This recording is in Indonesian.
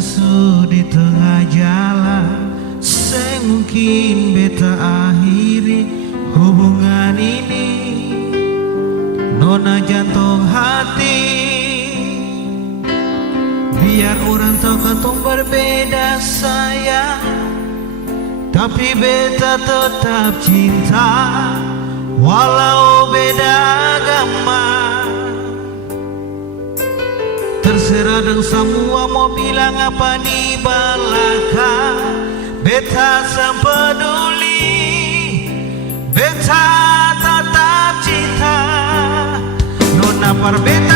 Sesu di tengah jalan, semungkin beta akhiri hubungan ini. Nona jantung hati, biar orang tahu katong berbeda sayang, tapi beta tetap cinta walau beda agama. Terserah dan semua mau bilang apa di belakang, beta sempeduli, beta tetap cinta. Nona perbedaan